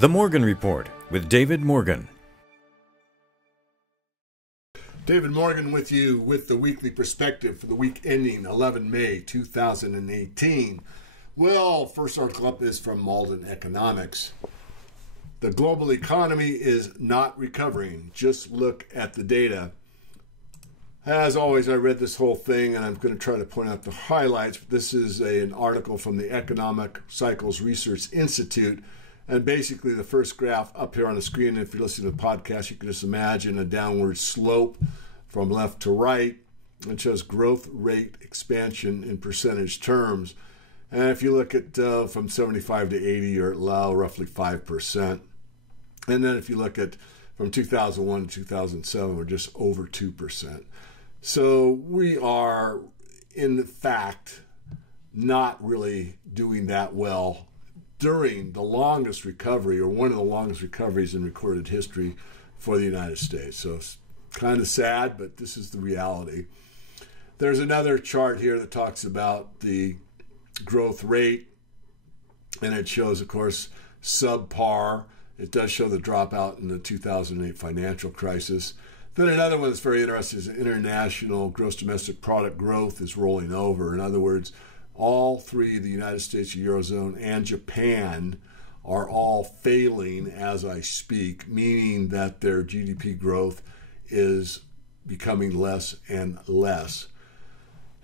The Morgan Report with David Morgan. David Morgan with you with the weekly perspective for the week ending 11 May 2018. Well, first article up is from Malden Economics. The global economy is not recovering. Just look at the data. As always, I read this whole thing, and I'm going to try to point out the highlights. This is an article from the Economic Cycles Research Institute. And basically, the first graph up here on the screen, if you're listening to the podcast, you can just imagine a downward slope from left to right. It shows growth rate expansion in percentage terms. And if you look at from 75 to 80, you're at roughly 5%. And then if you look at from 2001 to 2007, we're just over 2%. So we are, in fact, not really doing that well during the longest recovery, or one of the longest recoveries in recorded history for the United States. So it's kind of sad, but this is the reality. There's another chart here that talks about the growth rate, and it shows, of course, subpar. It does show the dropout in the 2008 financial crisis. Then another one that's very interesting is international gross domestic product growth is rolling over. In other words, all three, the United States, the Eurozone, and Japan, are all failing as I speak, meaning that their GDP growth is becoming less and less.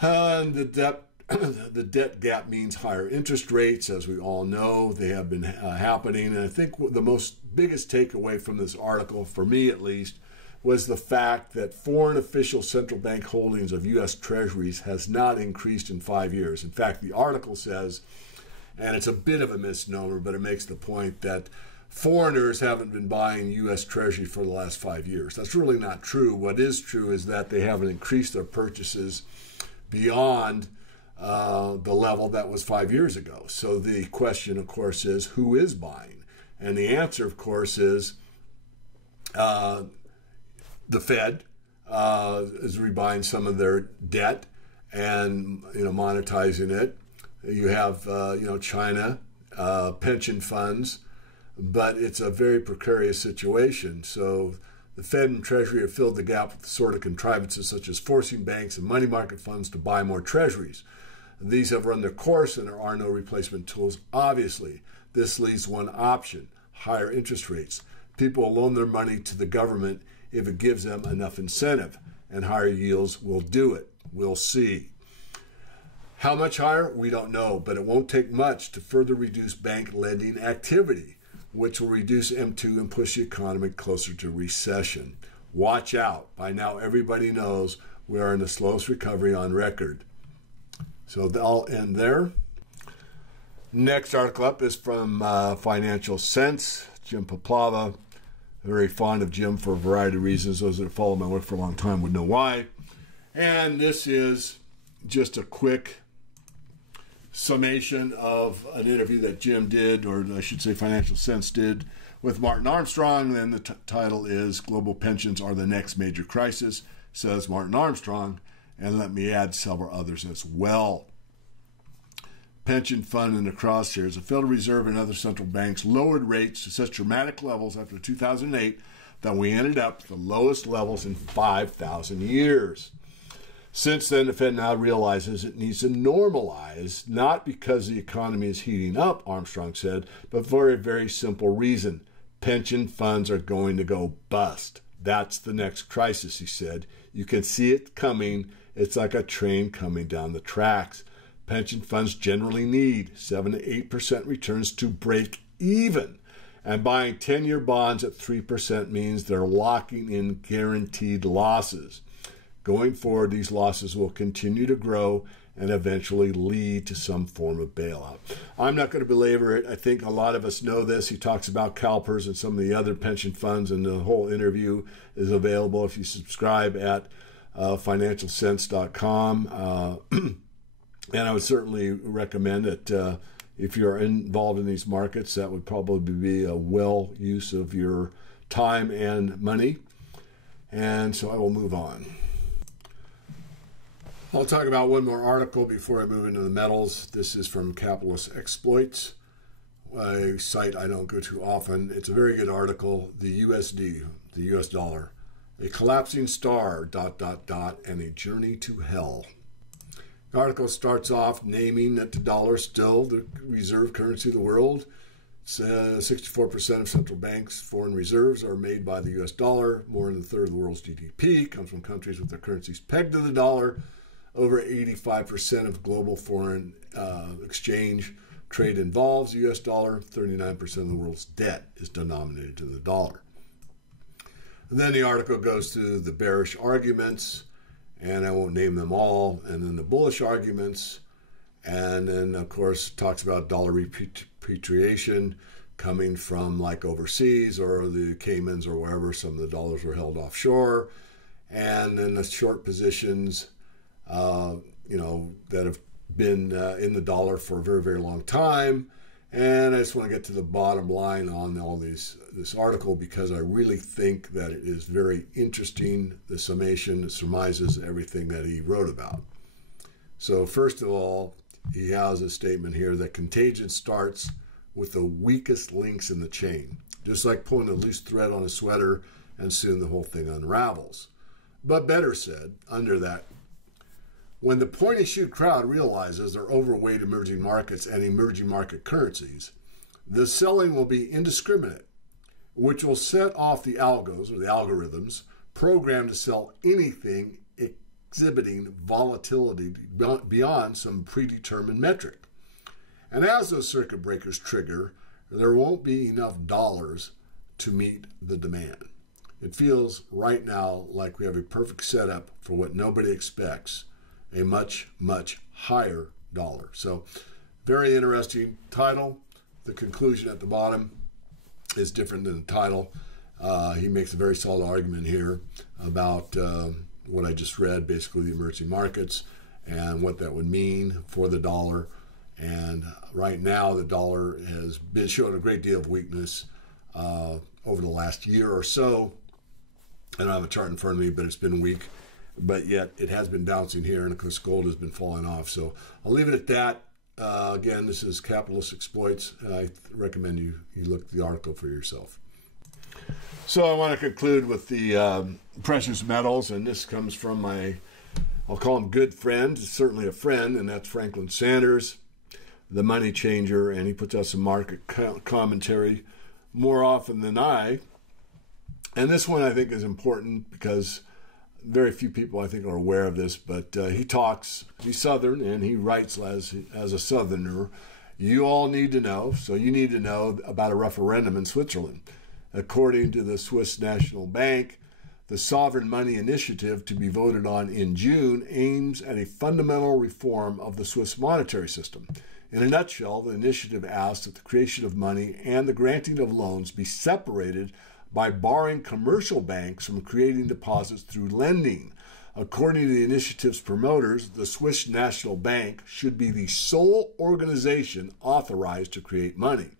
And the debt gap means higher interest rates, as we all know. They have been happening. And I think the biggest takeaway from this article, for me at least, was the fact that foreign official central bank holdings of U.S. Treasuries has not increased in 5 years. In fact, the article says, and it's a bit of a misnomer, but it makes the point that foreigners haven't been buying U.S. Treasury for the last 5 years. That's really not true. What is true is that they haven't increased their purchases beyond the level that was 5 years ago. So the question, of course, is who is buying? And the answer, of course, is the Fed is rebuying some of their debt and monetizing it. You have China, pension funds, but it's a very precarious situation. So the Fed and Treasury have filled the gap with the sort of contrivances such as forcing banks and money market funds to buy more treasuries. These have run their course and there are no replacement tools. Obviously, this leaves one option: higher interest rates. People will loan their money to the government if it gives them enough incentive, and higher yields will do it. We'll see. How much higher? We don't know, but it won't take much to further reduce bank lending activity, which will reduce M2 and push the economy closer to recession. Watch out. By now, everybody knows we are in the slowest recovery on record. So I'll end there. Next article up is from Financial Sense. Jim Poplava. Very fond of Jim for a variety of reasons. Those that have followed my work for a long time would know why. And this is just a quick summation of an interview that Jim did, or I should say Financial Sense did, with Martin Armstrong. And the title is "Global Pensions Are the Next Major Crisis," says Martin Armstrong. And let me add several others as well. Pension fund in the crosshairs. The Federal Reserve and other central banks lowered rates to such dramatic levels after 2008 that we ended up at the lowest levels in 5,000 years. Since then, the Fed now realizes it needs to normalize, not because the economy is heating up, Armstrong said, but for a very simple reason. Pension funds are going to go bust. That's the next crisis, he said. You can see it coming. It's like a train coming down the tracks. Pension funds generally need 7 to 8% returns to break even. And buying 10-year bonds at 3% means they're locking in guaranteed losses. Going forward, these losses will continue to grow and eventually lead to some form of bailout. I'm not going to belabor it. I think a lot of us know this. He talks about CalPERS and some of the other pension funds, and the whole interview is available if you subscribe at financialsense.com. And I would certainly recommend it. If you're involved in these markets, that would probably be a well use of your time and money. And so I will move on. I'll talk about one more article before I move into the metals. This is from Capitalist Exploits. a site I don't go to often. It's a very good article. The USD, the US dollar, a collapsing star, ... and a journey to hell. The article starts off naming that the dollar is still the reserve currency of the world. 64% of central banks' foreign reserves are made by the US dollar. More than a third of the world's GDP comes from countries with their currencies pegged to the dollar. Over 85% of global foreign exchange trade involves the US dollar. 39% of the world's debt is denominated to the dollar. And then the article goes to the bearish arguments, and I won't name them all, and then the bullish arguments, and then, of course, talks about dollar repatriation coming from like overseas or the Caymans or wherever some of the dollars were held offshore, and then the short positions, that have been in the dollar for a very, very long time. And I just want to get to the bottom line on all this article, because I really think that it is very interesting. The summation surmises everything that he wrote about. So first of all, he has a statement here that contagion starts with the weakest links in the chain, just like pulling a loose thread on a sweater, and soon the whole thing unravels. But better said, under that, when the point-and-shoot crowd realizes they're overweight emerging markets and emerging market currencies, the selling will be indiscriminate, which will set off the algos, or the algorithms, programmed to sell anything exhibiting volatility beyond some predetermined metric. And as those circuit breakers trigger, there won't be enough dollars to meet the demand. It feels right now like we have a perfect setup for what nobody expects, a much, much higher dollar. So very interesting title. The conclusion at the bottom is different than the title. He makes a very solid argument here about what I just read, basically the emerging markets and what that would mean for the dollar. And right now the dollar has been showing a great deal of weakness over the last year or so. I don't have a chart in front of me, but it's been weak. But yet it has been bouncing here, and of course gold has been falling off. So I'll leave it at that. Again, this is Capitalist Exploits, and I recommend you look at the article for yourself. So I want to conclude with the precious metals, and this comes from my, I'll call him good friend, certainly a friend, and that's Franklin Sanders, the money changer, and he puts out some market commentary more often than I. And this one I think is important because very few people, I think, are aware of this, but he's Southern, and he writes as a Southerner. You all need to know, so you need to know about a referendum in Switzerland. According to the Swiss National Bank, the sovereign money initiative to be voted on in June aims at a fundamental reform of the Swiss monetary system. In a nutshell, the initiative asks that the creation of money and the granting of loans be separated by barring commercial banks from creating deposits through lending. According to the initiative's promoters, the Swiss National Bank should be the sole organization authorized to create money.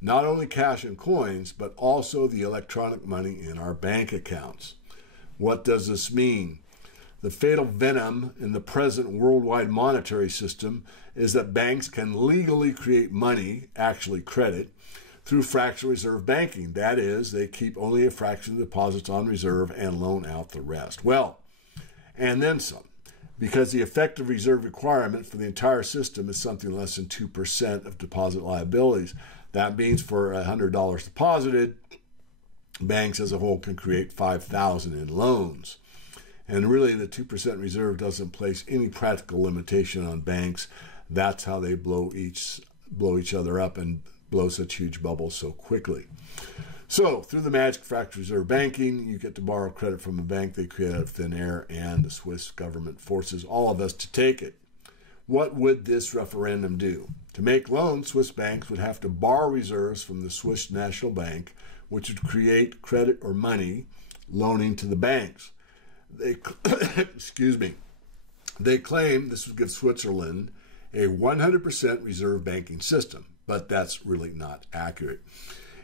Not only cash and coins, but also the electronic money in our bank accounts. What does this mean? The fatal venom in the present worldwide monetary system is that banks can legally create money, actually credit, through fractional reserve banking. That is, they keep only a fraction of the deposits on reserve and loan out the rest. Well, and then some, because the effective reserve requirement for the entire system is something less than 2% of deposit liabilities. That means for $100 deposited, banks as a whole can create $5,000 in loans. And really, the 2% reserve doesn't place any practical limitation on banks. That's how they blow each other up and blow such huge bubbles so quickly. So, through the magic of fractional reserve banking, you get to borrow credit from a bank they create out of thin air, and the Swiss government forces all of us to take it. What would this referendum do? To make loans, Swiss banks would have to borrow reserves from the Swiss National Bank, which would create credit or money loaning to the banks. They claim this would give Switzerland a 100% reserve banking system, but that's really not accurate.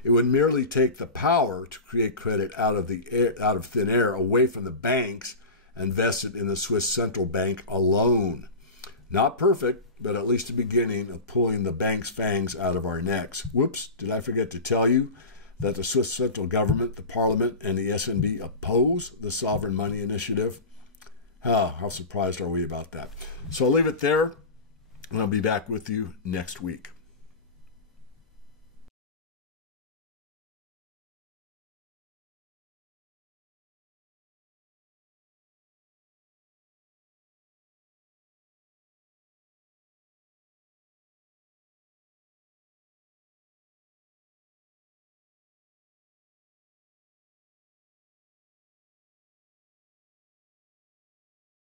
It would merely take the power to create credit out of thin air away from the banks and vest it in the Swiss central bank alone. Not perfect, but at least a beginning of pulling the bank's fangs out of our necks. Whoops, did I forget to tell you that the Swiss central government, the parliament, and the SNB oppose the sovereign money initiative? How surprised are we about that? So I'll leave it there, and I'll be back with you next week.